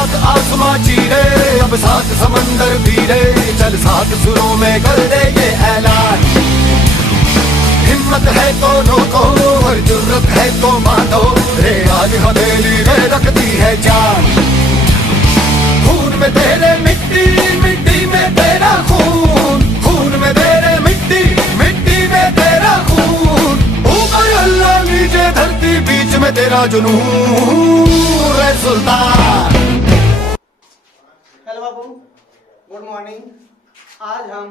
सात आसमां चीरे, अब सात समंदर पीरे, चल सात सुरों में कर दे ये ऐलान। हिम्मत है तो रोको और जुर्रत है तो मानो, रे आज हथेली में रखती है जान। खून में तेरे मिट्टी, मिट्टी में तेरा खून, खून में तेरे मिट्टी, मिट्टी में तेरा खून। ऊपर अल्लाह नीचे धरती, बीच में तेरा जुनून रे सुल्तान। हेलो बाबू, गुड मॉर्निंग। आज हम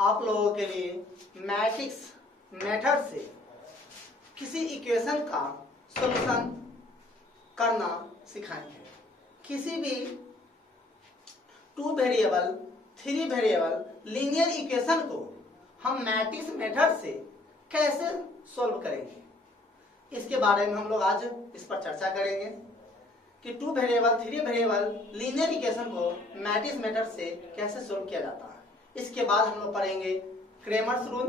आप लोगों के लिए मैट्रिक्स मेथड से किसी इक्वेशन का सॉल्यूशन करना सिखाएंगे। किसी भी 2 वेरिएबल 3 वेरिएबल लीनियर इक्वेशन को हम मैट्रिक्स मेथड से कैसे सॉल्व करेंगे, इसके बारे में हम लोग आज इस पर चर्चा करेंगे कि 2 वेरिएबल 3 वेरिएबल लीनियर इक्वेशन को मैट्रिक्स मेथड से कैसे सॉल्व किया जाता है। इसके बाद हम लोग पढ़ेंगे क्रेमर्स रूल।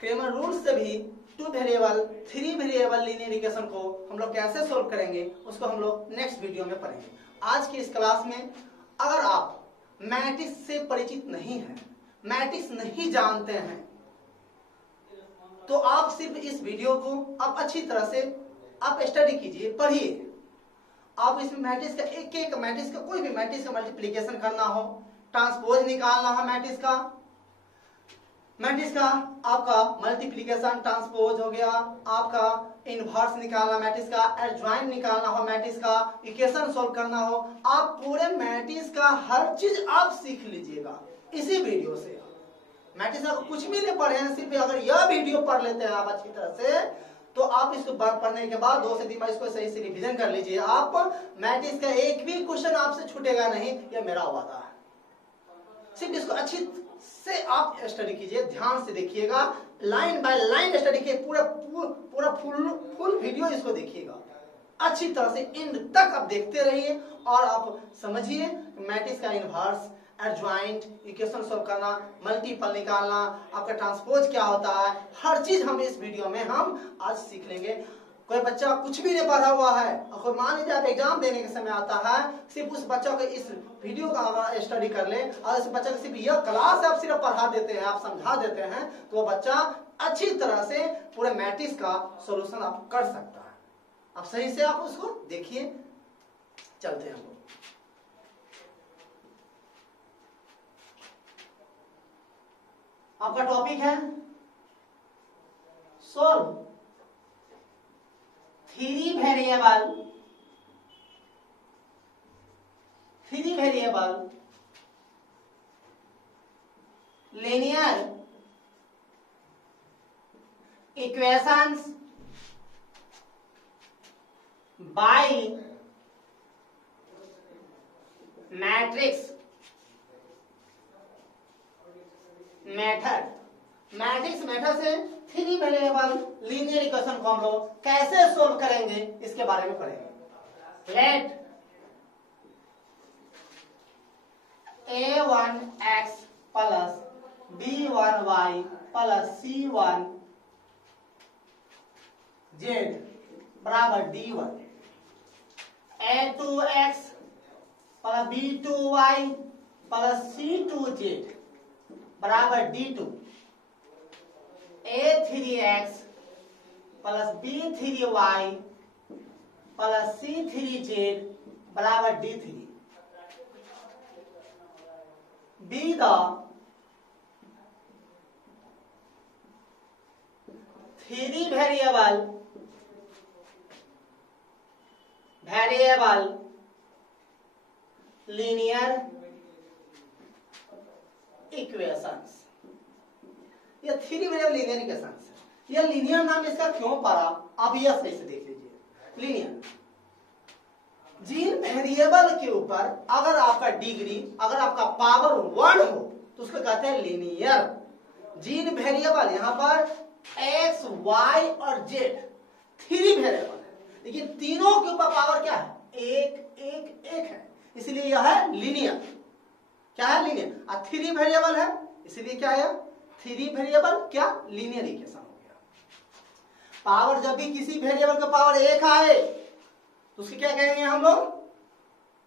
क्रेमर रूल से भी 2 वेरिएबल 3 वेरिएबल लीनियर इक्वेशन को हम लोग कैसे सॉल्व करेंगे, उसको हम लोग नेक्स्ट वीडियो में पढ़ेंगे। आज की इस क्लास में अगर आप मैट्रिक्स से परिचित नहीं हैं, मैट्रिक्स नहीं जानते हैं, तो आप सिर्फ इस वीडियो को आप अच्छी तरह से आप स्टडी कीजिए, पढ़िए। आप इसमें मैट्रिक्स का एक मैट्रिक्स का कोई भी मैट्रिक्स का मल्टीप्लिकेशन करना हो, ट्रांसपोज निकालना हो, मैट्रिक्स का आपका मल्टीप्लिकेशन ट्रांसपोज हो गया, आपका इनवर्स निकालना, मैट्रिक्स का एडजॉइंट निकालना हो, मैट्रिक्स का इक्वेशन सॉल्व करना हो, आप पूरे मैट्रिक्स का हर चीज आप सीख लीजिएगा इसी वीडियो से। मैट्रिक्स का कुछ भी नहीं पढ़े हैं, सिर्फ अगर यह वीडियो पढ़ लेते हैं आप अच्छी तरह से, तो आप इसको पढ़ने के बाद 2 से 3 बार इसको सही से रिवीजन कर लीजिए। आप मैट्रिक्स का एक भी क्वेश्चन आपसे छूटेगा नहीं, यह मेरा वादा है। सिर्फ इसको अच्छी से आप स्टडी कीजिए, ध्यान से देखिएगा, लाइन बाय लाइन स्टडी कीजिए, पूरा फुल वीडियो इसको देखिएगा अच्छी तरह से, एंड तक आप देखते रहिए और आप समझिए मैट्रिक्स का इनवर्स, एडजॉइंट, इक्वेशन सॉल्व करना, मल्टीपल निकालना, आपका ट्रांसपोज क्या होता है, हर चीज हम इस वीडियो में हम आज सीख लेंगे। कोई बच्चा कुछ भी नहीं पढ़ा हुआ है और कोई मान लीजिए आप एग्जाम देने के समय आता है, सिर्फ उस बच्चा को इस वीडियो का अगर स्टडी कर ले और इस बच्चा को सिर्फ यह क्लास आप सिर्फ पढ़ा देते हैं, आप समझा देते हैं, तो वो बच्चा अच्छी तरह से पूरे मैट्रिक्स का सॉल्यूशन आप कर सकता है। आप सही से आप उसको देखिए, चलते हैं। आपका टॉपिक है solve 3 variable linear equations bye matrix matrix method से 3 वेरिएबल लीनियर इक्वेशन को हम लोग कैसे सोल्व करेंगे, इसके बारे में पढ़ेंगे। Late a1x plus b1y plus c1z बराबर d1, a2x plus b2y plus c2z बराबर d2, a3x plus b3y plus c3z बराबर d3। Be the 3 variable linear equations. यह 3 वेरिएबल लीनियर इक्वेशंस है। यह लीनियर नाम इसका क्यों पड़ा, आप यह सही से देख लीजिए। लीनियर जिन वेरिएबल के ऊपर अगर आपका डिग्री, अगर आपका पावर 1 हो तो उसको कहते हैं लीनियर। जिन वेरिएबल यहाँ पर x, y और z 3 वेरिएबल है, लेकिन तीनों के ऊपर पावर क्या है, 1 है, इसलिए यह है लीनियर। क्या है, लीनियर। और 3 वेरिएबल है, इसलिए क्या है, 3 वेरिएबल क्या, लीनियर इक्वेशन हो गया। पावर जब भी किसी वेरिएबल का पावर 1 आए तो उसके क्या कहेंगे हम लोग,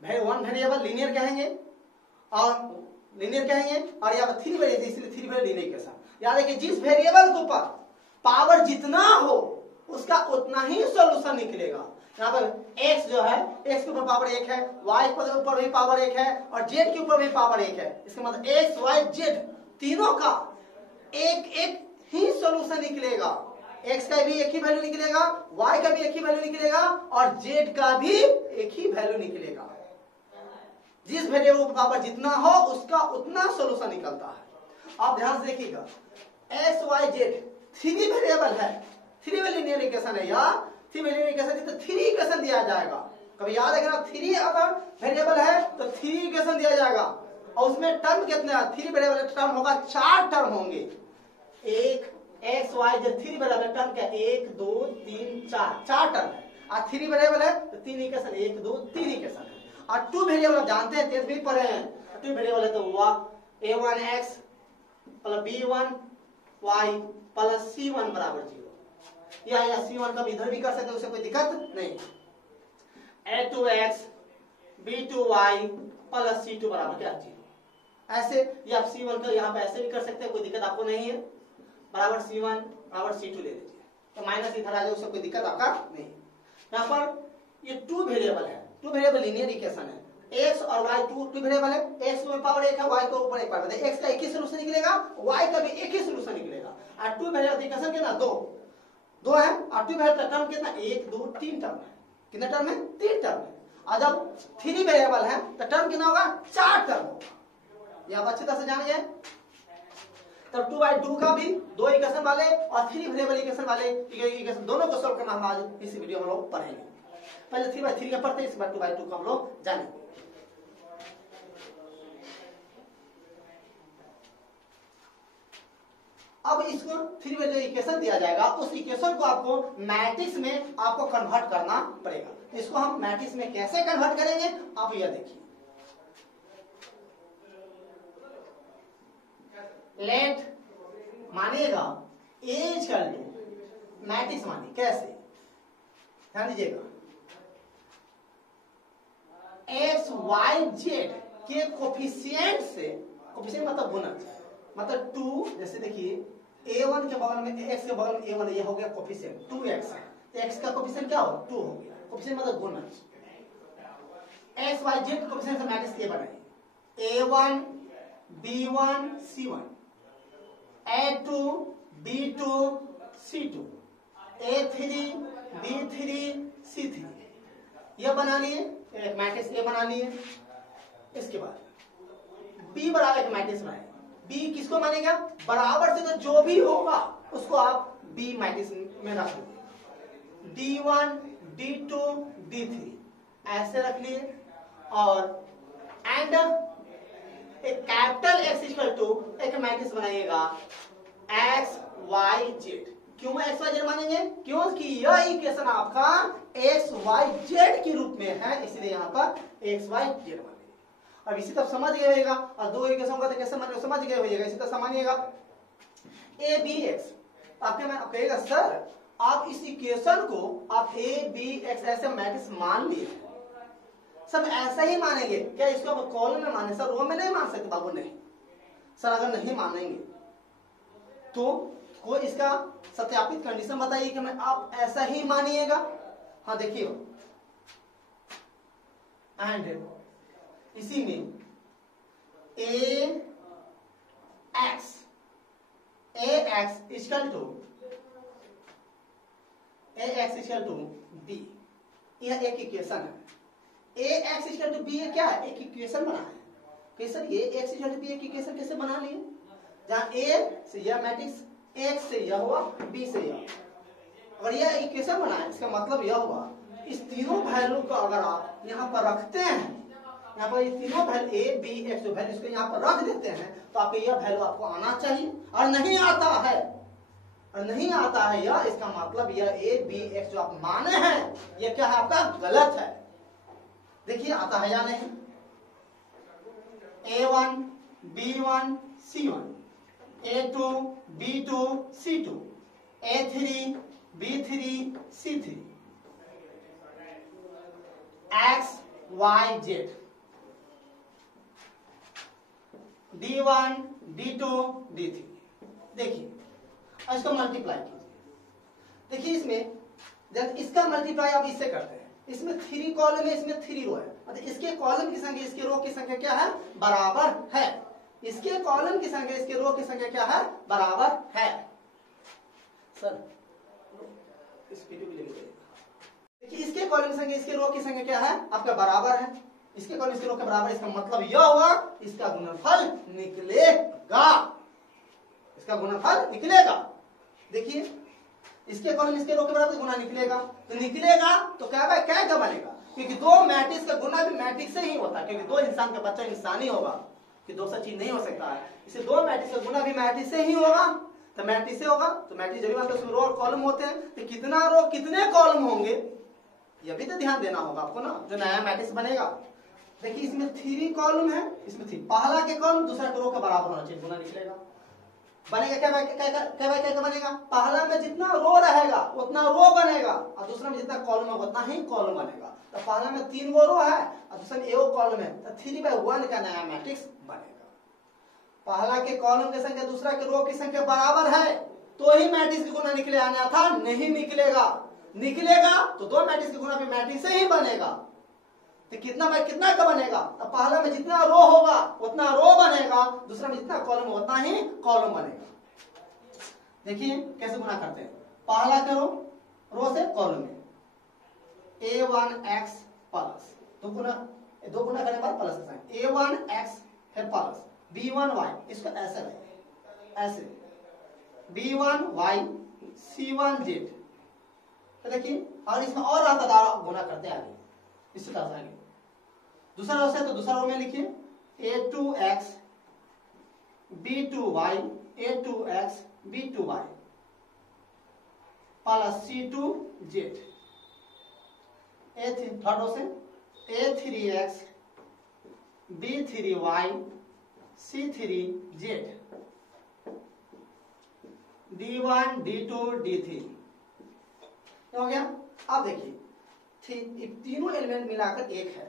वन वेरिएबल लीनियर कहेंगे और यहाँ पर थ्री वेरिएबल, इसलिए थ्री वेरिएबल लीनियर इक्वेशन। याद है कि जिस वेरिएबल के ऊपर पावर जितना हो उसका उतना ही सॉल्यूशन निकलेगा। यहाँ पर x जो है, x के ऊपर पावर 1 है, y के ऊपर भी पावर 1 है और z के ऊपर भी पावर 1 है। इसका मतलब x, y, z तीनों का एक एक ही सॉल्यूशन निकलेगा। x का भी एक ही वैल्यू निकलेगा, y का भी एक ही वैल्यू निकलेगा और z का भी एक ही वैल्यू निकलेगा। जिस वेरिएबल का पावर जितना हो उसका उतना सॉल्यूशन निकलता है। आप ध्यान से देखिएगा, x, y, z three variable है, थ्री लीनियर इक्वेशन है या थ्री लीनियर इक्वेशन तो थ्री इक्वेशन दिया जाएगा। कभी याद रखना, थ्री अगर वेरिएबल है तो थ्री इक्वेशन दिया जाएगा और उसमें टर्म कितने हैं? थ्री वेरिएबल टर्म होगा, चार टर्म होंगे। एक एक्स वाई जो थ्री वेरिएबल टर्म क्या, 1 2 3 4 चार टर्म है। और थ्री वेरिएबल है तो तीन इक्वेशन, 1 2 3 इक्वेशन है। और टू वेरिएबल जानते हैं, टेंथ भी पढ़े हैं, टू वेरिएबल है तो a1x plus b1y plus c1 बराबर 0 या c1 का इधर भी कर सकते हैं, उससे कोई दिक्कत नहीं। a2x b2y प्लस c2 बराबर क्या 0। ऐसे या c1 का यहाँ पे ऐसे भी कर सकते हैं, कोई दिक्कत आपको नहीं है। बराबर c1 बराबर c2 ले लीजिए तो माइनस इधर आ जाए, उससे कोई दिक्कत आपका नहीं। यहाँ पर ये टू वेरिएबल है, टू वेरिएबल लीनियर इक्वेशन है। x और y टू वेरिएबल है, x में पावर 1 है, y के ऊपर 1 पावर है। x का एक ही सॉल्यूशन निकलेगा, y का भी एक ही सॉल्यूशन निकलेगा। और टू वेरिएबल इक्वेशन कितना, दो है। और टू वेरिएबल टर्म कितना, 1 2 3 टर्म है। कितना टर्म है, 3 टर्म है। और जब थ्री वेरिएबल है तो टर्म कितना होगा, 4 टर्म होगा। ये आप अच्छी तरह से जानिए। तो 2/2 का भी दो इक्वेशन वाले और थ्री वेरिएबल इक्वेशन वाले इक्वेशन दोनों को सॉल्व करना हम आज इस वीडियो में लोग पढ़ेंगे। पहले 3/3 का पढ़ते हैं, इस बार 2/2 का हम लोग जानेंगे। अब इसको थ्री वेरिएबल इक्वेशन दिया जाएगा, उस इक्वेशन को आपको मैट्रिक्स में आपको कन्वर्ट करना पड़ेगा। इसको हम मैट्रिक्स में कैसे कन्वर्ट करेंगे आप यह देखिए। लेट मानिएगा a इक्वल टू मैट्रिक्स मानिए, कैसे ध्यान दीजिएगा, x y z के कोफिशिएंट से, कोफिशिएंट मतलब गुणज, मतलब 2, जैसे देखिए a1 के बगल में x के बगल में a1, ये हो गया कोफिशिएंट 2x है, तो x का कोफिशिएंट क्या हो 2 हो गया। कोफिशिएंट मतलब गुणज। x y z कोफिशिएंट से मैट्रिक्स a बनाइए, a1 b1 c1 a2 b2 c2 a3 b3 c3, ये बना लिए, एक मैट्रिक्स ए बना लिए। इसके बाद b बराबर एक मैट्रिक्स बनाए। b किसको मानेगा, बराबर से तो जो भी होगा उसको आप b मैट्रिक्स में रख दीजिए। d1 d2 d3 ऐसे रख लिए और एंड एक कैपिटल X इक्वल टू एक मैट्रिक्स बनाइएगा x y z। क्यों x y z मानेंगे, क्योंकि यह इक्वेशन आपका x y z के रूप में है, इसलिए यहाँ पर x y z मानेंगे। अब इसी तरह समझ गए होगा, और दो इक्वेशन का तो कैसे मानेंगे समझ गए होगा। इसी तरह मानिएगा a b x, आपके मैं कहेगा सर आप इस इक्वेशन को आप a b x ऐसे मैट्रिक्स मान लिए, सब ऐसा ही मानेंगे क्या, इसको आप कॉलम में माने, सर रो में नहीं मान सकते बाबू, नहीं सर। अगर नहीं मानेंगे तो कोई इसका सत्यापित कंडीशन बताइए कि मैं आप ऐसा ही मानिएगा। हाँ देखिए, एंड इसी में a x equal to b, यह एक इक्वेशन है। ax इक्वल टू b क्या है, एक इक्वेशन बना है। कैसे ये x इक्वल टू b एक इक्वेशन कैसे बना लिए, जहां a से यह मैट्रिक्स, x से यह हुआ, b से यह, अगर यह इक्वेशन बना है इसका मतलब यह हुआ इस तीनों वैल्यू को अगर आप यहाँ पर रखते हैं, यहाँ पर ये तीनों वैल्यू a b x जो वैल्यू इसको यहाँ पर रख देते हैं तो आपको यह वैल्यू आपको आना चाहिए। और नहीं आता है, और नहीं आता है यह, इसका मतलब यह a b x जो आप माने हैं यह क्या है आपका गलत है। देखिए आता है या नहीं, a1 b1 c1 a2 b2 c2 a3 b3 c3 x y z D1 D2 D3। देखिए और इसको मल्टीप्लाई कीजिए। देखिए इसमें जब इसका मल्टीप्लाई आप इससे करते हैं, इसमें 3 कॉलम है, इसमें 3 रो है, मतलब इसके कॉलम की संख्या इसके रो की संख्या क्या है, बराबर है। इसके कॉलम की संख्या इसके रो की संख्या क्या है, बराबर है। सर इस वीडियो को लेके देखिए, इसके कॉलम की संख्या इसके रो की संख्या क्या है, आपका बराबर है। इसके कॉलम इसके रो के बराबर, इसका मतलब यह हुआ इसका गुणनफल निकलेगा, इसका गुणनफल निकलेगा। देखिए इसके कॉलम इसके रो के बराबर गुना निकलेगा, तो निकलेगा तो क्या बनेगा, क्योंकि दो मैट्रिक्स का गुना भी मैट्रिक्स से ही होता है, क्योंकि दो इंसान का बच्चा इंसान ही होगा, कि दूसरा चीज नहीं हो सकता है। इसे दो मैट्रिक्स का गुना भी मैट्रिक्स से ही होगा, तो मैट्रिक्स से होगा तो मैट्रिक्स जरूर होता है, उसमें रो और कॉलम होते हैं, तो कितना रो कितने कॉलम होंगे यह भी तो ध्यान देना होगा आपको ना, जो नया मैट्रिक्स बनेगा। देखिए इसमें 3 कॉलम है, इसमें 3, पहला के कॉलम दूसरा के रो के बराबर होना चाहिए, गुना निकलेगा। बनेगा क्या बनेगा, पहला में जितना रो रहेगा उतना रो बनेगा, और दूसरा में जितना कॉलम है उतना ही कॉलम बनेगा। तो पहला में 3 रो है और दूसरा में 1 कॉलम है, तो 3/1 का नया मैट्रिक्स बनेगा। पहला के कॉलम की संख्या दूसरा के रो की संख्या बराबर है तो ही मैट्रिक्स की गुना निकले, आना था नहीं निकलेगा। निकलेगा तो दो मैट्रिक्स की गुना भी मैट्रिक्स से ही बनेगा, तो कितना का बनेगा, तो पहला में जितना रो होगा उतना रो बनेगा, दूसरा में जितना कॉलम होगा उतना ही कॉलम बनेगा। देखिए कैसे गुना करते हैं, पहला के रो से कॉलम में a1x प्लस दो गुना करने के बाद प्लस का साइन, a1x फिर प्लस b1y, इसको ऐसे रहे ऐसे b1y c1z। तो देखिए और इसमें और आता गुना करते हैं आगे, इससे आगे दूसरा रो से, तो दूसरा रो में लिखिए a2x b2y a2x b2y plus c2z। Third row से a3x b3y c3z d1 d2 d3 हो गया। अब देखिए तीनों एलिमेंट मिलाकर एक है,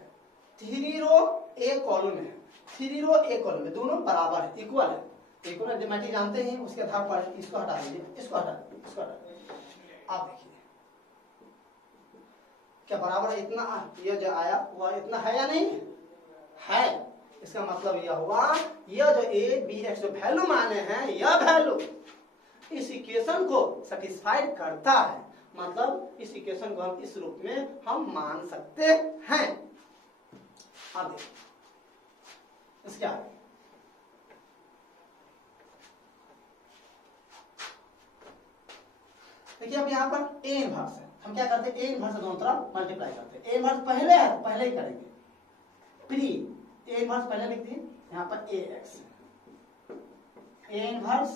3 रो 1 कॉलम है, 3 रो 1 कॉलम है, दोनों बराबर है, इक्वल है। इक्वल डिमेट्री जानते हैं, उसके आधार पर इसको हटा दीजिए, इसको हटा दीजिए। आप देखिए क्या बराबर है, इतना ये जो आया वह इतना है या नहीं है, इसका मतलब यह हुआ यह जो a b x जो वैल्यू माने हैं, यह वैल्यू इस इक्वेशन को सेटिस्फाइड करता है, मतलब इस इक्वेशन को हम इस रूप में हम मान सकते हैं। अब देखिए इसके आगे देखिए, अब यहाँ पर a इनवर्स है, हम क्या करते हैं a इनवर्स दोनों तरफ मल्टीप्लाई करते हैं। a इनवर्स पहले है तो पहले ही करेंगे, प्री a इनवर्स पहले लिख दिए, यहाँ पर ax a इनवर्स।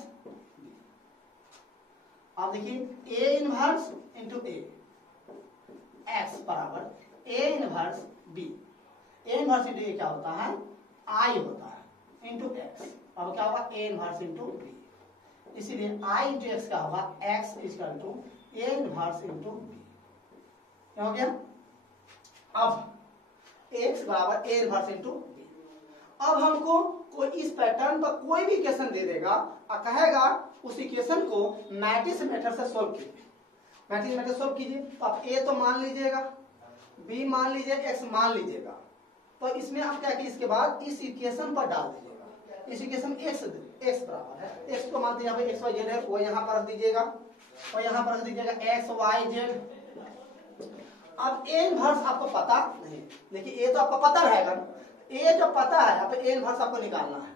आप देखिए a inverse into a x बराबर a inverse b। a inverse into a क्या होता है, I होता है इंटू x, अब क्या होगा a इनवर्स इंटू b, इसीलिए I इंटू x का होगा x equal to a inverse into b। क्या हो गया, अब x बराबर a इनवर्स इंटू b। अब हमको कोई इस पैटर्न पर कोई भी इक्वेशन दे देगा और कहेगा उस इक्वेशन को मैट्रिक्स मेथड से सोल्व कीजिए। मैट्रिक्स मेथड सोल्व कीजिए, तो आप a तो मान लीजिएगा, b मान लीजिए, x मान लीजिएगा, तो इसमें आप क्या कीजिए, इसके बाद इस इक्वेशन पर डाल दीजिएगा। इस इक्वेशन x बराबर है, x को मानते हैं यहाँ पे x y z है, वो यहाँ पर रख दीजिएगा और यहाँ पर रख दीजिएगा x y z। अब a इनवर्स आपको पता नहीं, देखिए a तो आपको पता रहेगा, a जो पता है यहाँ पे a इनवर्स आपको निकालना है,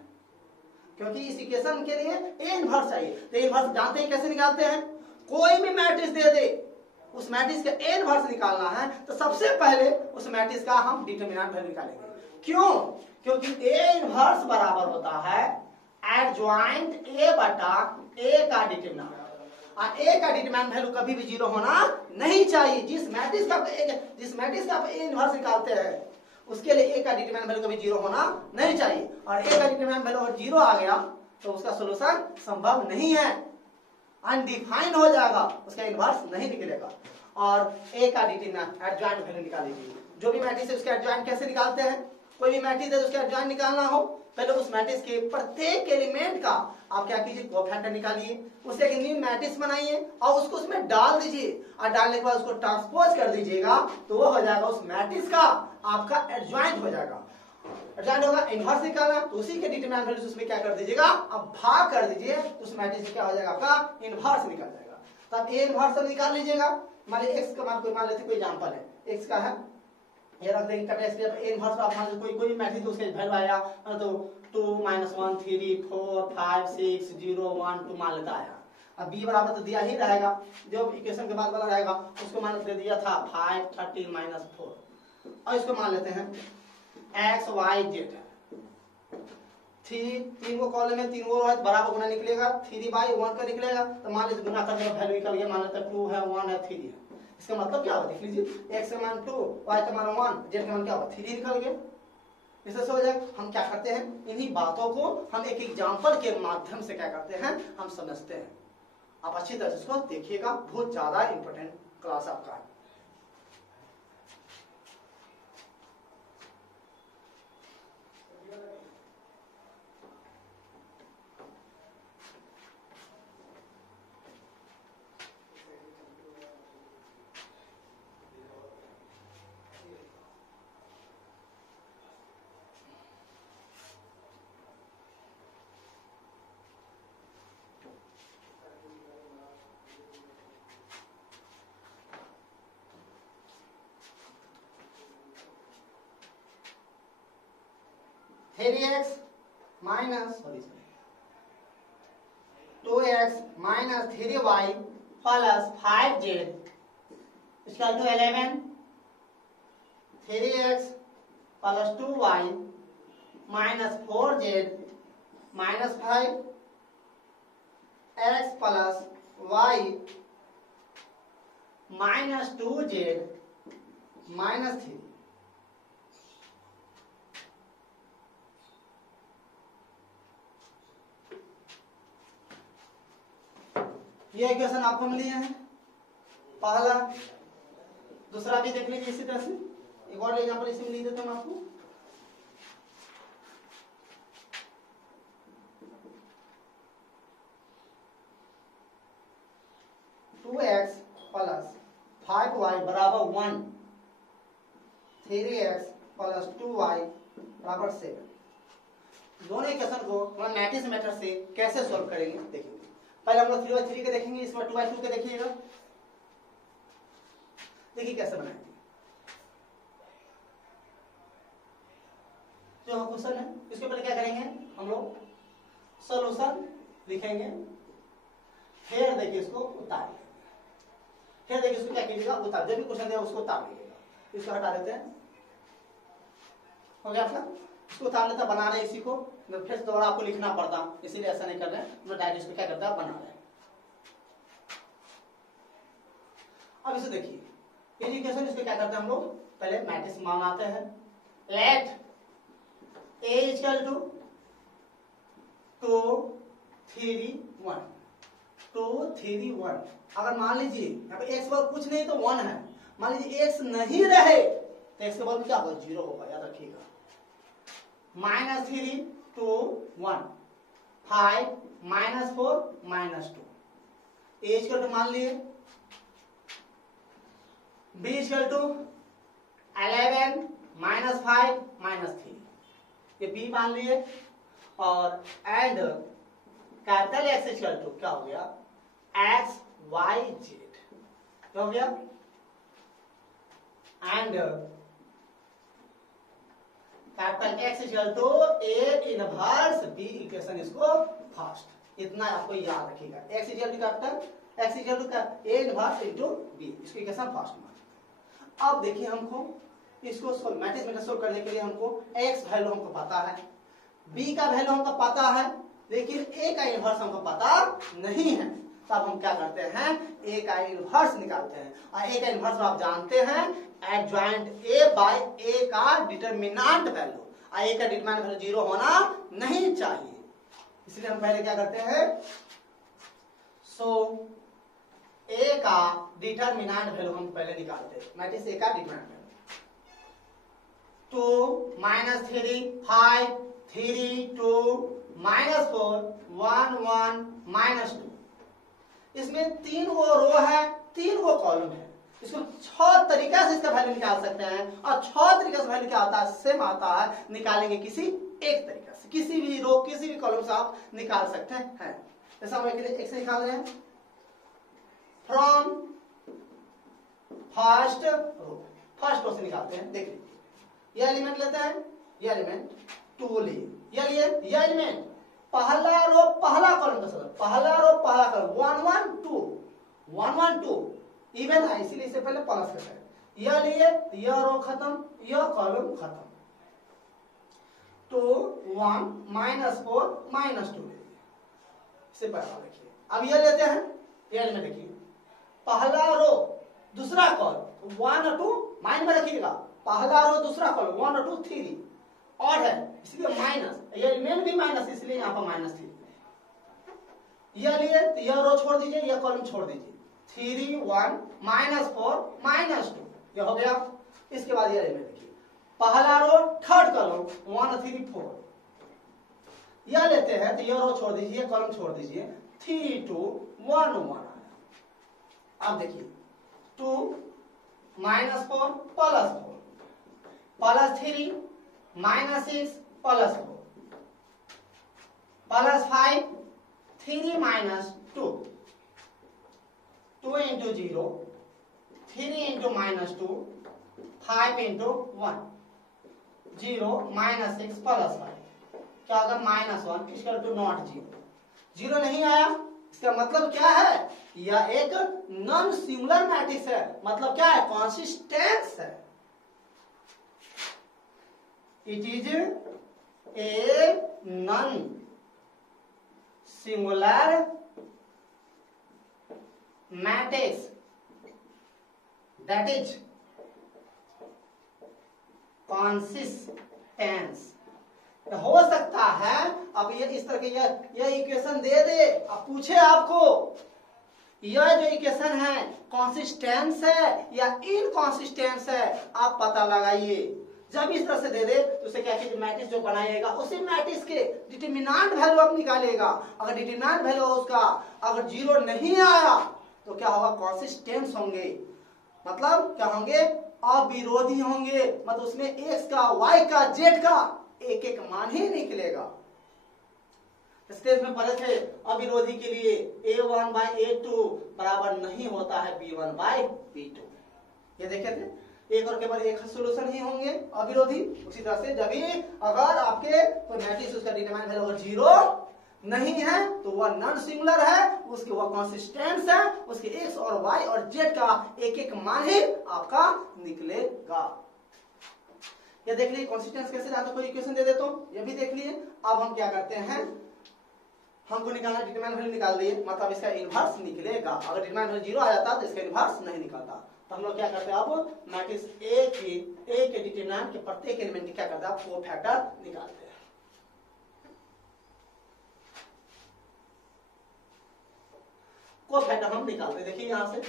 क्योंकि इस इक्वेशन के लिए a इनवर्स चाहिए। तो a इनवर्स जानते हैं कैसे निकालते हैं, कोई भी मैट्रिक्स दे दे उस मैट्रिक्स का a इनवर्स निकालना है तो सबसे पहले उस मैट्रिक्स का हम डिटरमिनेंट वैल्यू निकालेंगे। क्यों, क्योंकि a इनवर्स बराबर होता है एडजॉइंट a बटा a का डिटरमिनेंट, और a का डिटरमिनेंट वैल्यू कभी भी 0 होना नहीं चाहिए। जिस मैट्रिक्स का आप a इनवर्स निकालते हैं उसके लिए a का डिटरमिनेंट वैल्यू कभी 0 होना नहीं चाहिए, और a का डिटरमिनेंट वैल्यू अगर 0 आ गया तो उसका सॉल्यूशन संभव नहीं है, अनडिफाइंड हो जाएगा, उसका इनवर्स नहीं निकलेगा। और a का डिटरमिनेंट एडजॉइंट वैल्यू निकालेंगे, जो भी मैट्रिक्स है उसका एडजॉइंट कैसे निकालते हैं, कोई भी मैट्रिक्स है उसका एडजॉइंट निकालना हो, पहले उस मैट्रिक्स के प्रत्येक एलिमेंट का आप क्या कीजिए, कोफैक्टर निकालिए, उससे एक न्यू मैट्रिक्स बनाइए और उसको उसमें डाल दीजिए और डालने के बाद उसको ट्रांसपोज कर दीजिएगा, तो वो हो जाएगा उस मैट्रिक्स का आपका एडजॉइंट हो जाएगा। एडजॉइंट होगा, इनवर्स निकालना तो उसी के डिटरमिनेंट वैल्यूज उसमें क्या कर दीजिएगा, अब भाग कर दीजिए, तो उस मैट्रिक्स में क्या हो जाएगा, आपका इनवर्स निकल जाएगा। तो आप ए इनवर्स सब निकाल लीजिएगा। मान लीजिए एक्स का मान कोई मान लेते कोई एग्जांपल है, एक्स का है ये रख देंगे कैपेसिटी ए इनवर्स आप मान लीजिए कोई मैट्रिक्स उसके वैल्यू आया तो 2 -1 3 4 5 6 0 1 2 मान लेता आया। अब b बराबर तो दिया ही रहेगा, जो इक्वेशन के बाद वाला रहेगा उसको मान दे दिया था 5 13 -4 और इसको मान लेते हैं x y z तीन को कॉलम में तीन वो है बराबर गुना निकलेगा 3/1 का निकलेगा, तो मान लीजिए गुना करने का वैल्यू निकल गया, मान लेते हैं 2 है 1 है 3 है। इसका मतलब क्या होगा देख लीजिए, x का मान 2 y का मान 1 z का मान क्या होगा 3 निकल गया। इससे हो जाएगा। हम क्या करते हैं, इन्हीं बातों को हम एक एग्जांपल के माध्यम से क्या करते हैं, हम समझते हैं। आप अच्छी तरह से इसको देखिएगा, बहुत ज्यादा इंपॉर्टेंट क्लास आपका है। x minus 2x minus 3y plus 5z is equal to 11. 3x plus 2y minus 4z minus 5 x plus y minus 2z minus 3. ये इक्वेशन आपको मिली है पहला। दूसरा भी देख लीजिए इसी तरह से, एक और एग्जांपल इसी में लिख देते हैं आपको। टू एक्स प्लस 5y बराबर 1, 3x प्लस 2y बराबर 7। दोनों इक्वेशन को हम मैट्रिक्स मेथड से कैसे सॉल्व करेंगे देखिए। पहले हम लोग 3/3 के देखेंगे, इसमें 2/2 के देखिएगा। देखिए कैसे बनाएंगे। जो हम क्वेश्चन है इसके पहले क्या करेंगे, हम लोग सॉल्यूशन लिखेंगे, फिर देखिए इसको उतार, फिर देखिए इसको क्या कीजिएगा उतार, जो भी क्वेश्चन दिया उसको उतार लीजिएगा। इसको हटा देते हैं, हो गया आपका। इसको उतार लेता, बना रहे इसी को, फिर से दोबारा आपको लिखना पड़ता, इसीलिए ऐसा नहीं कर रहे हैं, हम डायरेक्ट इसको क्या करता है बना रहे हैं। अब इसे देखिए इक्वेशन, इसको क्या करते हैं हम लोग पहले मैट्रिक्स बनाते हैं। Let A equal to 2 3 1 2 3 1। अगर मान लीजिए यहाँ पे x पर कुछ नहीं तो 1 है, मान लीजिए x नहीं रहे तो x के बाद क्या होगा 0 होगा, याद रखिएगा। -3 2 1 5 -4 -2। A इक्वल टू मान लिए B इक्वल टू 11 -5 -3, ये B मान लिए। और and capital X equal to क्या हो गया x y z, क्या हो गया। And capital X equal to A inverse B equation, इसको फर्स्ट, इतना आपको याद रखिएगा। X equal to capital X equal to A inverse into B, इसको इक्वेशन फर्स्ट मान। अब देखिए हमको इसको मैट्रिक्स मेथड सोल्व करने के लिए हमको x वैल्यू हमको पता है, b का वैल्यू हमको पता है, लेकिन a का इनवर्स हमको पता नहीं है। तब हम क्या करते हैं, a का इनवर्स निकालते हैं। और a का इनवर्स आप जानते हैं एडजॉइंट a बाय a का डिटरमिनेंट वैल्यू, और a का डिटरमिनेंट वैल्यू 0 होना नहीं चाहिए, इसलिए हम पहले क्या करते हैं, सो a का डिटरमिनेंट वैल्यू हम पहले निकालते हैं। मैट्रिक्स a का डिटरमिनेंट वैल्यू 2 -3 5 3 2 -4 1 1 -2। इसमें 3 गो रो है, 3 गो कॉलम है। इसको 6 तरीका से इसका वैल्यू निकाल सकते हैं और 6 तरीके से वैल्यू क्या आता है, सेम आता है। निकालेंगे किसी एक तरीका से, किसी भी रो किसी भी कॉलम से आप निकाल सकते हैं। जैसा हम एक से निकाल रहे हैं, फ्रॉम फर्स्ट रो से निकालते हैं। देखिए ये एलिमेंट लेते हैं, ये एलिमेंट 2 लिए, ये एलिमेंट पहला रो पहला कॉलम का सदस्य, पहला रो पहला कॉलम 1 1 2 1 1 2 इवन है, इसीलिए इससे पहले प्लस करते हैं। यह लिए, यह रो खत्म, यह कॉलम खत्म। 2 1 -4 -2 ले लीजिए, इसे पहला देखिए। अब यह लेते हैं, ये एलिमेंट देखिए, पहला रो दूसरा कॉलम 1 और 2 माइनस में रखिएगा, पहला रो दूसरा कॉलम 1 और 2 3 और है, इसलिए माइनस, ये एलिमेंट भी माइनस, इसलिए यहाँ पर -3। यह लिए तो यह रो छोड़ दीजिए, यह कॉलम छोड़ दीजिए, 3 1 -4 -2 ये हो गया। इसके बाद ये एलिमेंट देखिए, पहला रो थर्ड कॉलम 1 3 4, यह लेते हैं तो यह रो छोड़ दीजिए, कॉलम छोड़ दीजिए, 3 2 1 1 आया। अब देखिए 2 -4 +4 +3 -6 +4 +5 3 -2 2 into 0 3 into -2 5 into 1 0 -6 +5 क्या होगा, -1 इक्वल टू नॉट 0 नहीं आया। इसका मतलब क्या है, यह एक नॉन सिंगुलर मैट्रिक्स है। मतलब क्या है, कंसिस्टेंस है। It is a non singular matrix that is consistence. हो सकता है अब ये इस तरह के यह इक्वेशन दे दे, अब पूछे आपको यह जो इक्वेशन है कंसिस्टेंस है या इनकंसिस्टेंस है, आप पता लगाइए। जब इस तरह से दे दे तो उसे क्या कीजिए, मैट्रिक्स जो बनाइएगा उसी मैट्रिक्स के डिटरमिनेंट वैल्यू आप निकालिएगा। अगर डिटरमिनेंट वैल्यू उसका अगर 0 नहीं आया तो क्या होगा, कंसिस्टेंस होंगे, मतलब क्या होंगे, अविरोधी होंगे। मतलब उसमें x का, y का, z का एक एक मान ही निकलेगा। स्टेज में पढ़े थे अविरोधी के लिए a1/a2 बराबर नहीं होता है b1/b2, ये देखे थे। एक और केवल एक सॉल्यूशन ही होंगे अविरोधी। उसी तरह से जब भी अगर आपके तो मैट्रिक्स उसका डिटरमाइन वैल्यू अगर 0 नहीं है तो वह नॉन सिंगुलर है, उसके वह कंसिस्टेंस है, उसके x और y और z का एक एक मान ही आपका निकलेगा। ये देख लीजिए कंसिस्टेंस कैसे आता, कोई इक्वेशन दे देता हूं, ये भी देख लिए। अब हम क्या करते हैं, हमको निकालना डिटरमाइन वैल्यू निकाल दिए, मतलब इसका इनवर्स निकलेगा। अगर डिटरमाइन वैल्यू 0 आ जाता तो इसका इनवर्स नहीं निकलता। तो हम लोग क्या करते हैं, अब मैट्रिक्स ए के डिटरमिनेंट के प्रत्येक एलिमेंट की क्या करते हैं, को फैक्टर निकालते हैं। को फैक्टर हम निकालते हैं। देखिए यहां से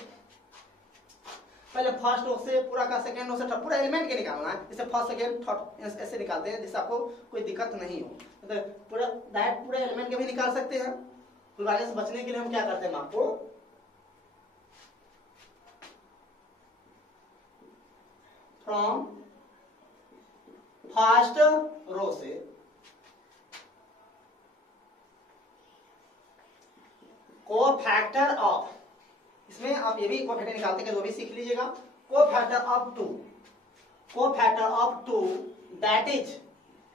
पहले फर्स्ट रो से पूरा का, सेकंड रो से पूरा एलिमेंट के निकालना है। इसे फर्स्ट सेकंड थर्ड ऐसे निकालते हैं जिससे आपको कोई दिक्कत नहीं हो। तो पूरा डायरेक्ट पूरे एलिमेंट के भी निकाल सकते हैं। भुलवाने से बचने के लिए हम क्या करते हैं, आपको फ्रॉम फर्स्ट रो से कोफैक्टर ऑफ, इसमें आप ये भी कोफैक्टर निकालते हैं, वो भी सीख लीजिएगा। Cofactor of 2, cofactor of 2 that is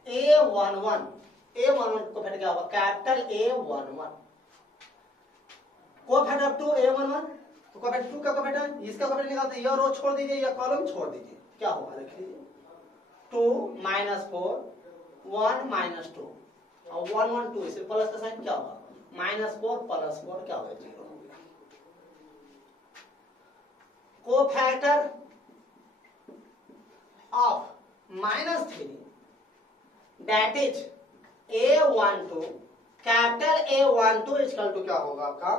A11, A11 cofactor क्या होगा, capital A11। Cofactor of 2 A11, तो कोफैक्टर 2 का कोफैक्टर, इसका कोफैक्टर निकालते हैं। यह रो छोड़ दीजिए, यह कॉलम छोड़ दीजिए, क्या होगा देख लीजिए, 2 -4 1 -2 और 1 1 2, इसे प्लस का साइन क्या होगा, -4 + 4 क्या होगा, 0 हो गया। Cofactor of -3 that is A12, capital A12 equal to क्या होगा आपका,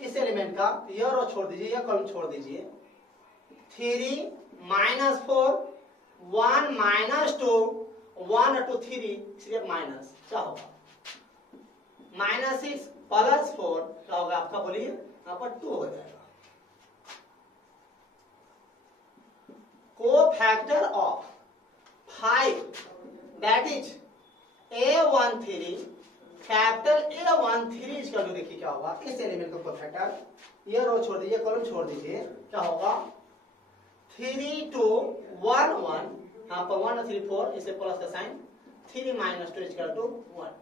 इस एलिमेंट का यह रो छोड़ दीजिए, यह कॉलम छोड़ दीजिए, 3 -4 1 माइनस 2 1 to 3 इसलिए माइनस क्या होगा -6 प्लस 4 क्या होगा आपका बोलिए यहाँ पर 2 हो जाएगा। Cofactor of 5 that is A13 capital A13 इसका जो देखिए क्या होगा इस एलिमेंट का कोफैक्टर ये रो छोड़ दीजिए कॉलम छोड़ दीजिए क्या होगा 3 2 1 1 यहाँ पर 1 3 4 इसे प्लस का साइन 3 माइनस 2 इक्वल टू 1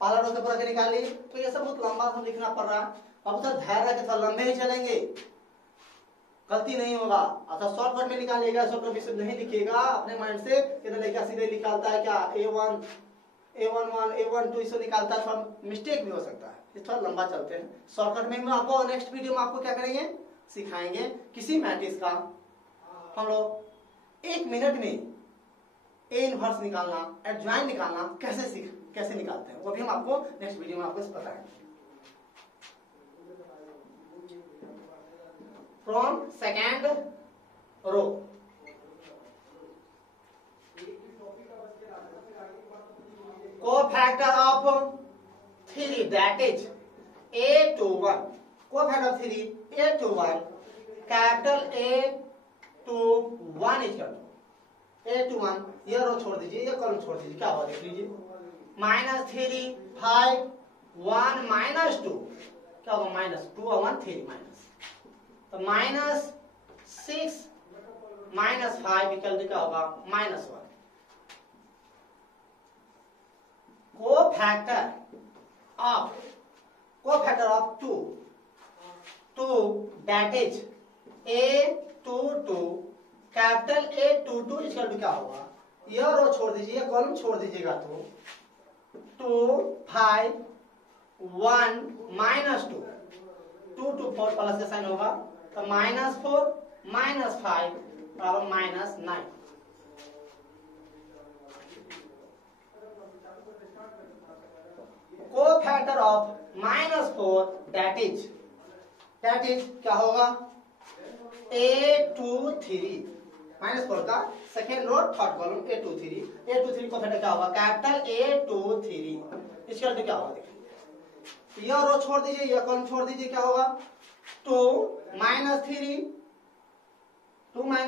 पहला रो से पूरा के निकाल ली। तो ये सब बहुत लंबा हम लिखना पड़ रहा है। अब तो धैर्य के साथ लंबे ही चलेंगे गलती नहीं होगा। अच्छा शॉर्टकट में निकालिएगा शॉर्टकट में नहीं लिखिएगा अपने माइंड से कितना लड़का सीधे निकालता है क्या A1 A11 A12 इसे निकालता है थोड़ा मिस्टेक भी हो सकता है। इस थोड़ा लंबा चलते हैं शॉर्टकट में आपको नेक्स्ट वीडियो में आपको क्या करेंगे सिखाएंगे किसी मैट्रिक्स का हम लोग 1 मिनट में ए इनवर्स निकालना एडजॉइंट निकालना कैसे निकालते हैं वो भी हम आपको नेक्स्ट वीडियो में आपको बताएंगे। From second row cofactor of 3 that is A21 cofactor of 3 A21 capital A21 is A21 ये रो छोड़ दीजिए ये कॉलम छोड़ दीजिए क्या होगा देख लीजिए -3 5 1 -2 क्या होगा -2 और 1 3 माइनस तो -6 -5 इक्वल टू क्या होगा -1 cofactor of 2 that is A22 capital A22 equal to क्या होगा यह रो छोड़ दीजिए कॉलम छोड़ दीजिएगा तो 2 5 1 -2 2 to 4 प्लस का साइन होगा तो -4 -5 और -9 कोफैक्टर ऑफ -4 दैट इज क्या होगा A23 -4 का second row third column A23 को फैक्टर क्या होगा कैपिटल A23 इसका तो क्या होगा देखिए यह रो छोड़ दीजिए यह कॉलम छोड़ दीजिए क्या होगा 2 -3 1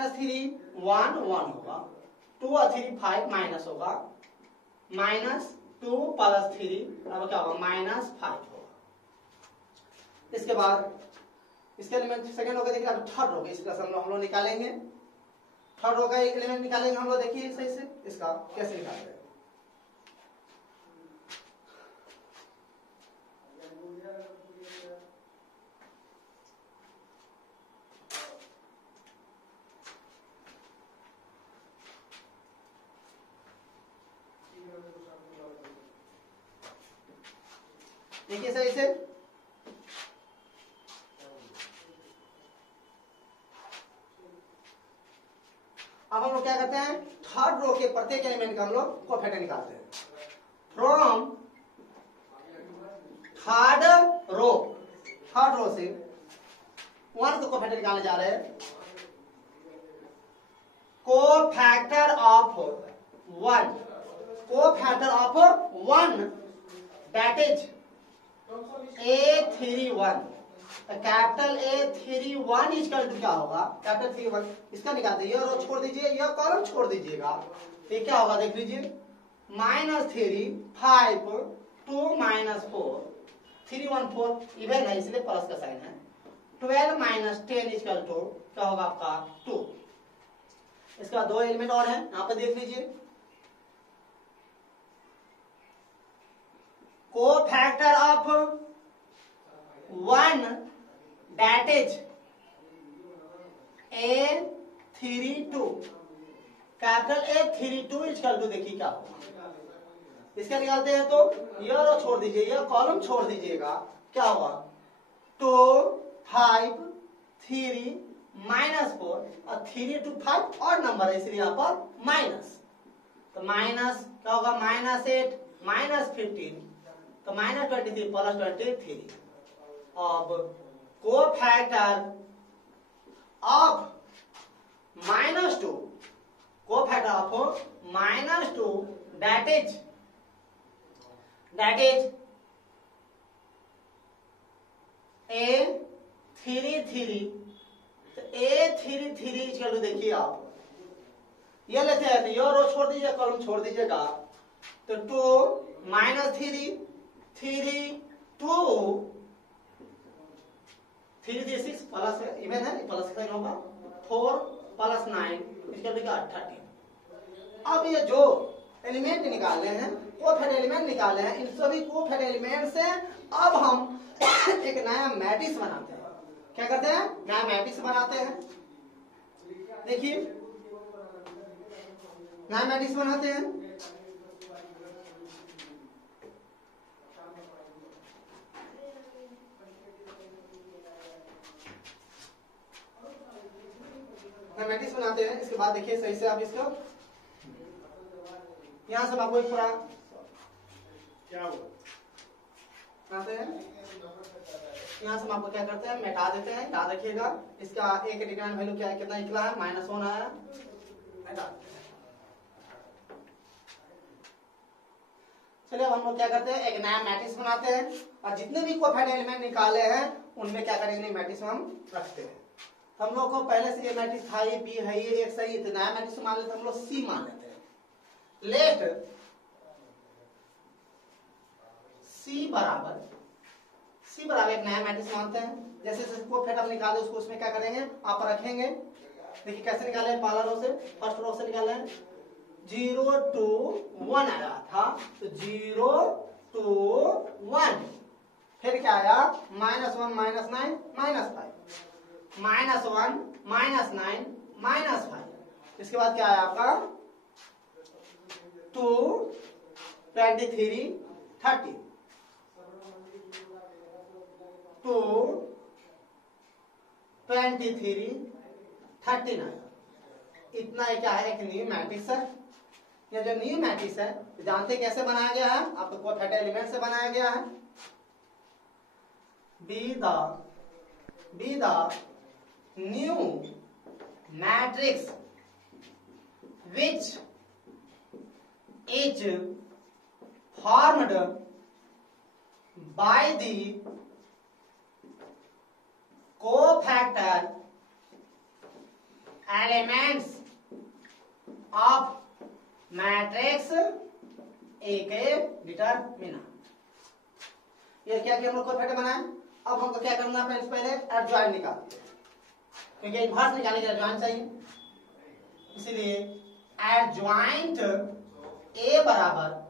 1 होगा 2 और 3 5 माइनस होगा -2 प्लस 3 अब क्या होगा -5 होगा। इसके बाद इसके एलिमेंट सेकंड होगा देखिए थर्ड होगा इसका हम लोग निकालेंगे थर्ड रो का एक एलिमेंट निकालेंगे हम लोग देखिए सही से इसका कैसे निकालते हैं। देखिए सही से अब हम लोग क्या करते हैं थर्ड रो के प्रत्येक एलिमेंट का हम लोग कोफैक्टर निकालते हैं। फ्रॉम थर्ड रो से 1 को कोफैक्टर निकालने जा रहे हैं। Cofactor of 1 that is A31 capital A31 equal to क्या होगा कैपिटल 31 इसका निकालते हैं। ये रो छोड़ दीजिए यह कॉलम छोड़ दीजिएगा ये क्या होगा देख लीजिए -3 5 2 -4 3 1 4 इवन है इसलिए प्लस का साइन है 12 - 10 इक्वल टू क्या होगा आपका 2। इसका दो एलिमेंट और है यहाँ पे देख लीजिए cofactor of 1 that is A32 capital A32 equal to देखिए क्या होगा इसका निकालते हैं तो यह रो छोड़ दीजिए यह कॉलम छोड़ दीजिएगा क्या होगा 2 5 3 -4 और 3 to 5 और नंबर है इसलिए यहाँ पर माइनस तो माइनस क्या होगा -8 -15 तो -23 प्लस 23। अब cofactor of -2 cofactor of -2 that is A33, तो A33 चलो देखिए आप ये लेते हैं, तो ये रो छोड़ दीजिए, कॉलम छोड़ दीजिएगा, तो 2 -3 3 2 3 3 6 प्लस इवन है, प्लस का होगा 4 प्लस 9 इसका लिखा 30। अब ये जो एलिमेंट निकाले हैं, कोफैक्टर एलिमेंट निकाले हैं, इन सभी कोफैक्टर एलिमेंट से अब हम एक नया मैट्रिक्स बनाते हैं। क्या करते हैं? नया मैट्रिक्स बनाते हैं। देखिए नया मैट्रिक्स बनाते हैं। नया मैट्रिक्स बनाते हैं। इसके बाद देखिए सही से आप इसको यहां से आपको एक पूरा क्या हुआ यहाँ से हम आपको क्या करते हैं, मिटा देते हैं। याद रखिएगा इसका एक डिटरमिनेंट वैल्यू क्या है, कितना निकला है, -1 आया। चलिए अब हम लोग क्या करते हैं, एक नया मैट्रिक्स बनाते हैं और जितने भी कोफैक्टर एलिमेंट निकाले हैं उनमें क्या करेंगे, मैट्रिक्स हम रखते हैं। हम लोग को पहले से ये मैट्रिक्स था, ये बी है, ये एक सही, तो नया मैट्रिक्स मान लेते हैं हम लोग सी मान लेते हैं। लेट सी बराबर एक नया मैट्रिक्स मानते हैं। जैसे कोफैक्टर निकाले उसको उसमें क्या करेंगे, आप रखेंगे। देखिए कैसे निकाले, पहला रो से, फर्स्ट रो से निकाले 0 2 1 आया था, तो 0 2 1, फिर क्या आया, -1 -9 -5, -1 -9 -5। इसके बाद क्या आया आपका 2 23 30, 2 23 39। इतना क्या है, एक न्यू मैट्रिक्स है। ये जो न्यू मैट्रिक्स है जानते कैसे बनाया गया है, आपको कोफैक्टर एलिमेंट से बनाया गया है। Be the new matrix which is formed by the cofactor elements of matrix A के डिटरमिनेंट। ये क्या किया हम लोग कोफैक्टर बनाए। अब हमको क्या करना है, पहले एडजॉइंट निकालते हैं, क्योंकि इनवर्स निकालने के लिए एडजॉइंट चाहिए। इसलिए एडजॉइंट A बराबर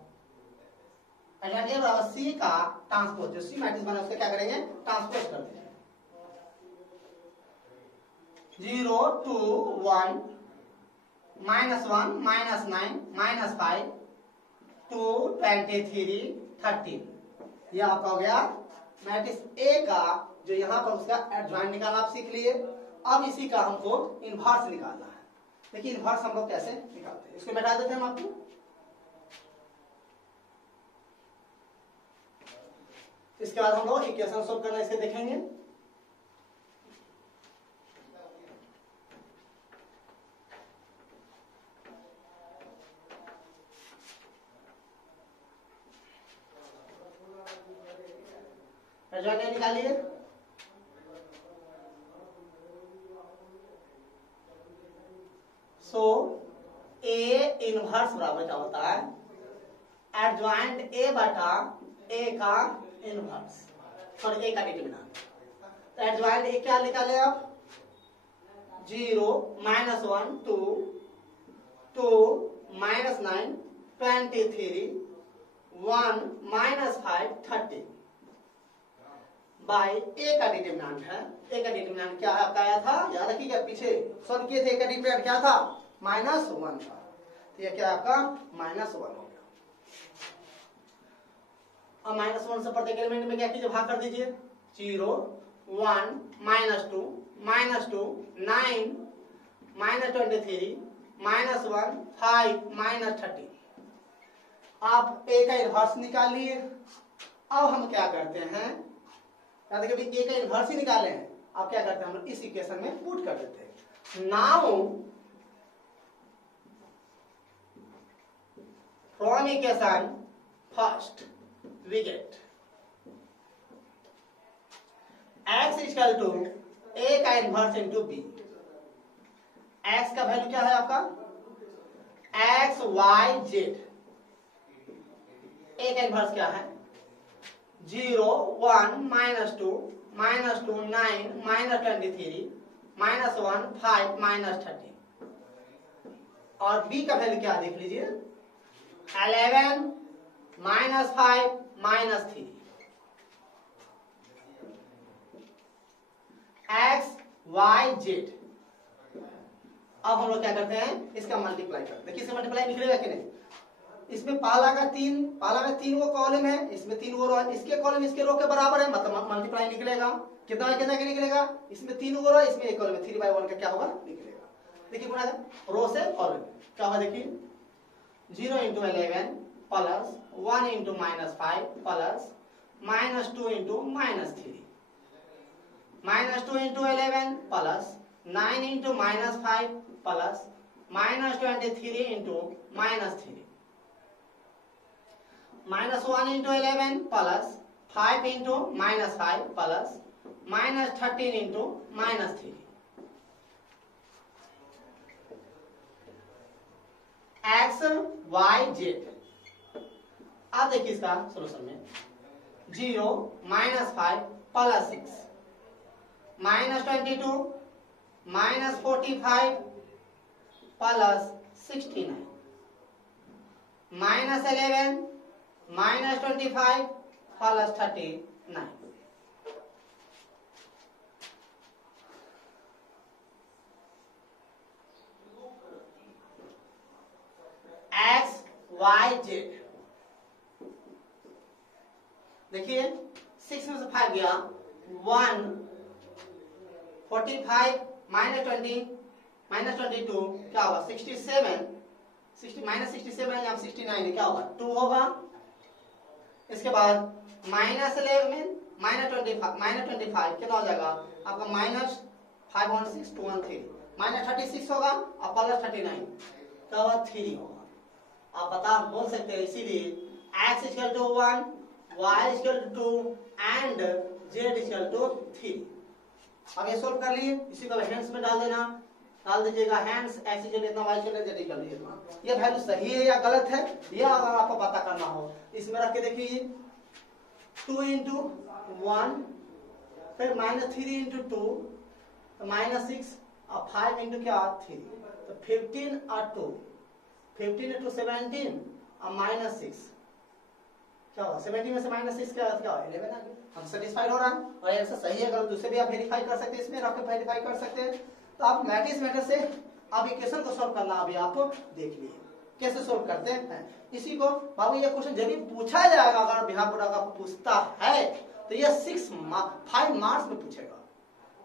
सी का ट्रांसपोज, जो सी मैट्रिक्स बना उसका क्या करेंगे, ट्रांसपोज कर देंगे। 0 2 1 -1 -9 -5 2 23 13। ये आपका हो गया मैट्रिक्स ए का, जो यहाँ पर उसका एडजॉइंट निकालना आप सीख लिए। अब इसी का हमको इनवर्स निकालना है। देखिए इनवर्स हम लोग कैसे निकालते हैं, इसको मिटा देते हैं हम आपको। इसके बाद हम लोग इक्वेशन सोल्व करना इसके देखेंगे। एडजॉइंट निकालिए। सो ए इनवर्स बराबर क्या होता है, एडजॉइंट ए बटा ए का इनवर्स और ए का डिटरमिनेंट। तो एडजॉइंट ए क्या निकाले आप, 0 -1 2 2 -9 23 1 -5 30 बाय ए का डिटरमिनेंट है। ए का डिटरमिनेंट क्या है आपका आया था, याद रखिएगा पीछे सॉल्व किए थे। ए का डिटरमिनेंट क्या था, -1 था, तो ये क्या आपका -1 हो गया। अब -1 से प्रत्येक एलिमेंट में क्या कीजिए, भाग कर दीजिए। 0 1 -2 -2 9 -23 -1 5 -30। आप ए का इनवर्स निकाल लिए। अब हम क्या करते हैं, याद रखिए ए का इनवर्स ही निकाले हैं। आप क्या करते हैं, हम इस इक्वेशन में पुट कर देते हैं। Now from equation first we get x equal to a का इनवर्स इंटू b। x का वैल्यू क्या है आपका, x y z। a का इनवर्स क्या है, 0 1 -2 -2 9 -23 -1 5 -30। और b का वैल्यू क्या देख लीजिए, 11 -5 -3। x y z। अब हम लोग क्या करते हैं, इसका मल्टीप्लाई करते हैं। देखिए इसका मल्टीप्लाई निकलेगा कि नहीं, इसमें पहला का तीन वो कॉलम है, इसमें 3 वो रो है, इसके कॉलम इसके रो के बराबर है, मतलब मल्टीप्लाई निकलेगा। कितना कितना का निकलेगा, इसमें 3 वो रो है, इसमें एक कॉलम है, 3/1 का क्या होगा निकलेगा। देखिए गुणा रो से कॉलम क्या होगा, देखिए 0 × 11 plus 1 × -5 plus -2 × -3 -2 × 11 plus 9 × -5 plus -23 × -3 -1 × 11 plus 5 × -5 plus -13 × -3। x y z। अब देखिए इसका सोल्यूशन में 0 -5 plus 6 -22 -45 plus 69 -11 -25 plus 39। x y z। देखिए 6 में से 5 गया, 1 45 -20 -22 क्या होगा 67 -67 या 69 क्या होगा 2 होगा। इसके बाद -11 -25 कितना हो जाएगा आपका -516 213 -36 होगा और प्लस 39 क्या होगा 3 होगा। आप बता बोल सकते हैं, इसीलिए x equal to 1 y equal to 2 and z equal to 3। अब ये सोल्व कर लिए, इसी को हैंड्स में डाल देना, डाल दीजिएगा हैंड्स x इक्वल इतना y इक्वल z इक्वल इतना। ये वैल्यू सही है या गलत है, ये अगर आपको पता करना हो इसमें रख के देखिए 2 × 1 फिर -3 × 2 -6 और 5 × क्या 3 तो 15 और 2 15 × 2 17 और -6 क्या होगा 17 में से -6 क्या होगा 11 आ गया। हम सेटिस्फाइड हो रहा है और ये आंसर सही है गलत दूसरे भी आप वेरीफाई कर सकते हैं, इसमें रख के वेरीफाई कर सकते हैं। तो आप मैट्रिक्स मेथड से अब इक्वेशन को सॉल्व करना अभी आप देख लिए कैसे सॉल्व करते हैं। इसी को बाबू ये क्वेश्चन जब भी पूछा जाएगा, अगर बिहार बोर्ड का पूछता है तो ये 5 मार्क्स में पूछेगा।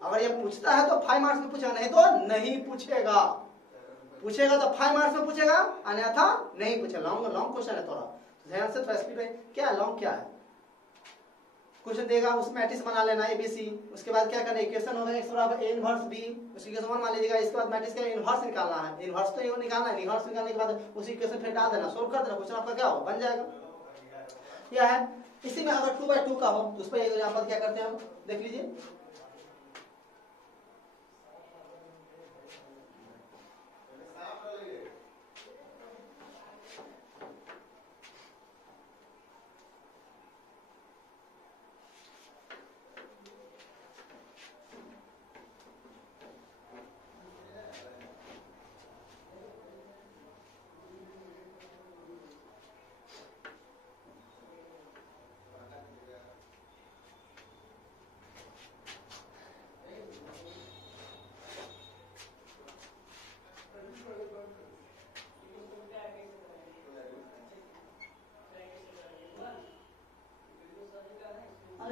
अगर ये पूछता है तो 5 मार्क्स में पूछेगा, नहीं तो नहीं पूछेगा। पूछेगा तो 5 मार्क्स में पूछेगा, अन्यथा नहीं पूछेगा। लॉन्ग क्वेश्चन है, थोड़ा ध्यान से थोड़ा स्पीड में। क्या लॉन्ग क्या है क्वेश्चन देगा, उस मैट्रिक्स बना लेना ABC, उसके बाद क्या करना इक्वेशन होगा x बराबर a इनवर्स b, उसी इक्वेशन मान लीजिएगा। इसके बाद मैट्रिक्स का इनवर्स निकालना है, इनवर्स तो ये निकालना है, इनवर्स निकालने के बाद उसी इक्वेशन फिर डाल देना, सोल्व कर देना, क्वेश्चन आपका क्या होगा बन जाएगा। यह है। इसी में अगर 2/2 का हो तो उस पर एग्जांपल क्या करते हैं हम देख लीजिए।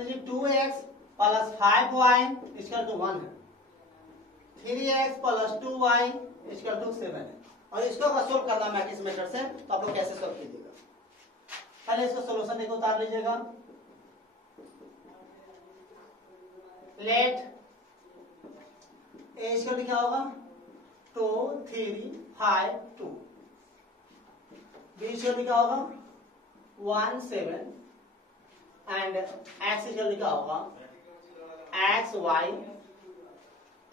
लीजिए 2x plus 5y equal to 1 है, 3x plus 2y equal to 7 है। और इसको अगर सोल्व करना मैट्रिक्स मेथड से तो आप लोग कैसे सोल्व कीजिएगा, पहले इसका सॉल्यूशन देखो उतार लीजिएगा। लेट a इक्वल क्या होगा 2 3 5 2, b इक्वल क्या होगा 1 7 एंड x इक्वल क्या होगा x y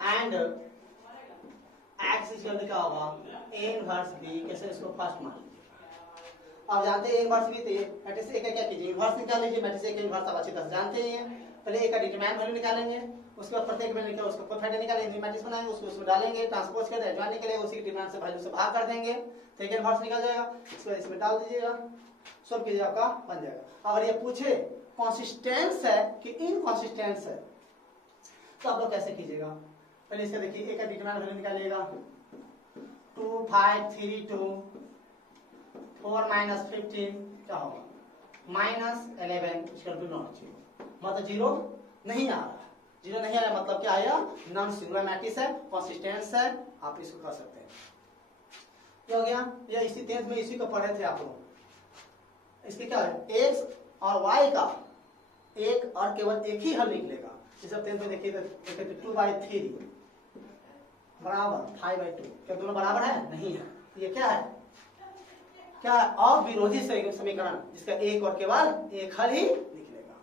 and x equal क्या होगा a इनवर्स b। कैसे इसको फर्स्ट मान लीजिए। अब जानते हैं इनवर्स b, तो मैट्रिक्स ए का क्या कीजिए इनवर्स निकाल लीजिए। मैट्रिक्स ए का इनवर्स आप अच्छी तरह से जानते ही हैं। पहले ए का डिटरमिनेंट वैल्यू निकालेंगे, उसके बाद प्रत्येक वैल्यू निकाल उसको कोएफिशिएंट निकालेंगे, मैट्रिक्स बनाएंगे, उसको उसमें डालेंगे, ट्रांसपोज कर एडजॉइन निकलेगा, उसी के डिटरमिनेंट से वैल्यू से भाग कर देंगे तो एक इनवर्स निकल जाएगा। इसको इसमें डाल दीजिएगा, सॉल्व कीजिए, आपका बन जाएगा। अगर ये पूछे कंसिस्टेंस है कि इनकंसिस्टेंस है तो आप लोग कैसे कीजिएगा। पहले इसका देखिए ए का डिटरमिनेंट वैल्यू निकालिएगा 2 5 3 2 4 माइनस 15 क्या होगा -11 इक्वल टू नॉट 0। मतलब जीरो नहीं आ रहा है, जीरो नहीं आ रहा मतलब क्या आया नॉन सिंगुलर मैट्रिक्स है, कंसिस्टेंस है, आप इसको कर सकते हैं। क्या हो गया, या इसी 10th में इसी को पढ़े थे आप लोग। इसके क्या है x और y का एक और केवल एक ही हल निकलेगा। जैसे 10th में देखिए 2/3 बराबर 5/2, क्या दोनों बराबर है नहीं है। ये क्या है, क्या है अविरोधी समीकरण जिसका एक और केवल एक हल ही निकलेगा।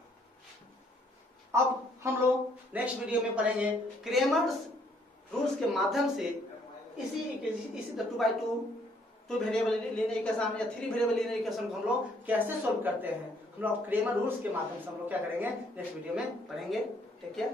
अब हम लोग नेक्स्ट वीडियो में पढ़ेंगे क्रेमर्स रूल्स के माध्यम से इसी 2/2 वेरिएबल लीनियर इक्वेशन या 3 वेरिएबल लीनियर इक्वेशन को हम लोग कैसे सॉल्व करते हैं। हम लोग क्रेमर रूल्स के माध्यम से हम लोग क्या करेंगे नेक्स्ट वीडियो में पढ़ेंगे। Take care.